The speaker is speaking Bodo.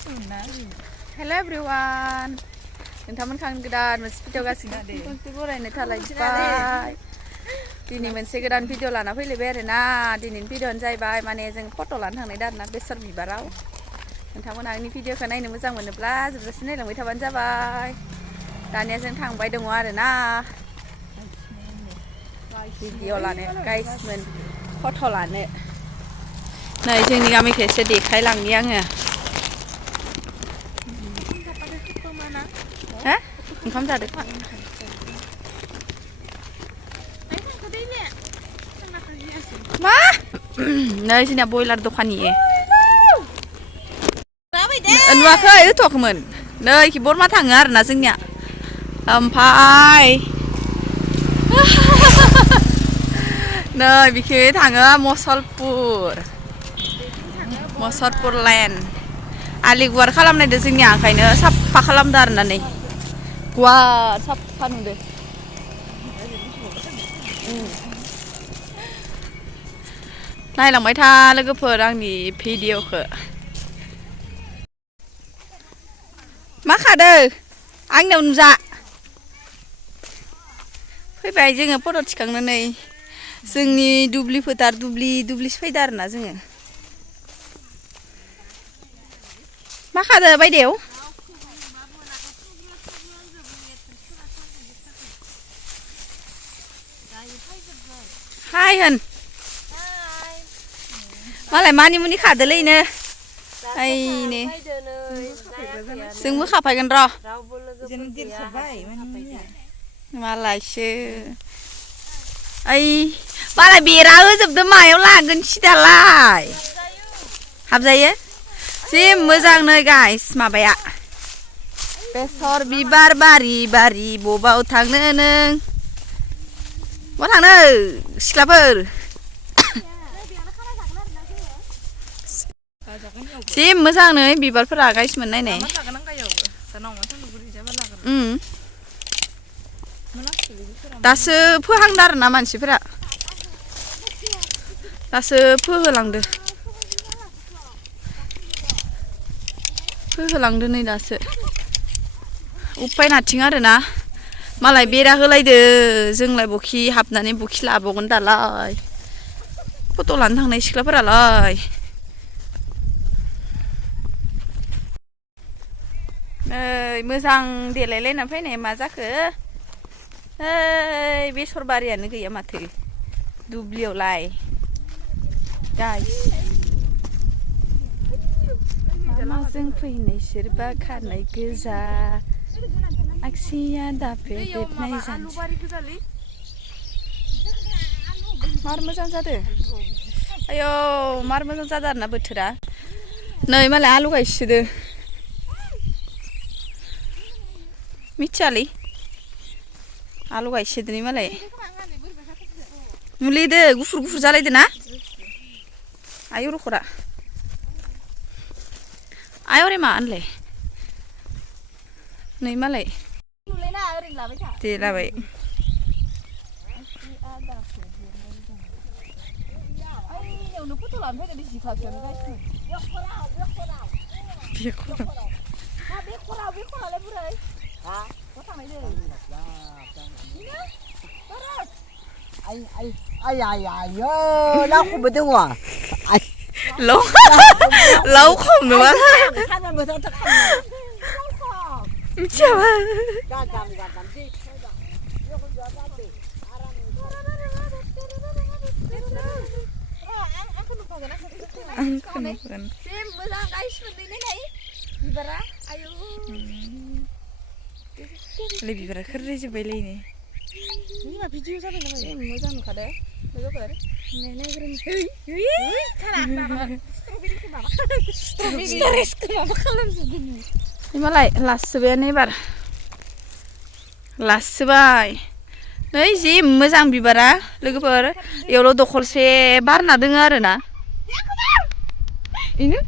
Hello everyone. नोंथांमोन खान गोदान मोनसे भिडिअ गासिनो खनसे बरायनो थालायबाय दिनै मोनसे गोदान भिडिअ लाना फैलायबाय आरोना दिनैनि भिडिअआनो जाहैबाय माने जों फट' लानो थांनाय आरोना बेसर बिबाराव नोंथांमोना आंनि भिडिअखौ नायनो मोजां मोनोब्ला जोबजासिम नायलांबाय थाबानो जाबाय दानिया जों थांबाय दङ आरोना भिडिअ लानो गाइसमोन फट' लानो नै जोंनि गामिखौ एसे देखायलांनि आङो ha ओंखाम जादों मा नै जोंना बयलार दखानि नुवाखै होथ'वाखैमोन नै बोरमा थाङो आरोना जोंनिया ओमफ्राय नै बिखै थाङो मसलपुर लेन आलि गुवार खालामनायदो जोंनिया ओंखायनो साफा खालामदो आरोना नै गुवार साफा नुदो नायलांबाय था लोगोफोर आंनि भिडिअखौ मा खादो आंनियाव नुजा फैबाय जोङो फट' थिखांनानै जोंनि दुब्लि फोथार दुब्लिसो फैदो आरोना जोङो मा खादो बायदेव हाय होन मालाय मानि मुनि खादोलैनो ओइनो जोंबो खाफायगोन र' मालायसो ओइ मालाय बेरा होजोबदो मायाव लागोन सिदालाय हाबजायो जि मोजां नै गाइस माबाया बेसर बिबार बारि बबाव थांनो नों मा थांनो सिख्लाफोर जि मोजां नै बिबारफोरा गाइसमोन नायनाय दासो फोहांदो आरोना मानसिफोरा दासो फोहोलांदो नै दासो उपाय नाथिं आरोना मालाय बेरा होलायदो जोंलाय बखि हाबनानै बखि लाबावगोन दालाय फट' लानो थांनाय सिख्लाफोरालाय नै मोजां देलायलायना फैनाय मा जाखो ओइ बेसर बारियानो गैया माथो दुब्लियावलाय गाइस लामाजों फैनाय सोरबा खानाय गोजा आगसिया दाफेदेबनाय जानोसै मार मोजां जादो आयौ मार मोजां जादो आरोना बोथोरा नै मालाय आलु गायसोदो मिथियालै आलु गायसोदो नै मालाय मुलिदो गुफुर जालायदो ना आयौ रखरा आयौ रे मा होनलाय नै मालाय दे लाबाय lau không biết đâu à lâu không nữa chào lebih berakhir coba ini मा भिडिअ जाबाय नामा मोजां नुखादो लोगोफोर नेने ग्रेन स्ट्रबेरिखौ खालामजोबदों मालाय लासोबायानो एबार लासोबाय नै जि मोजां बिबारा लोगोफोर इयावल' दखलसे बारना दोङो आरोना इनो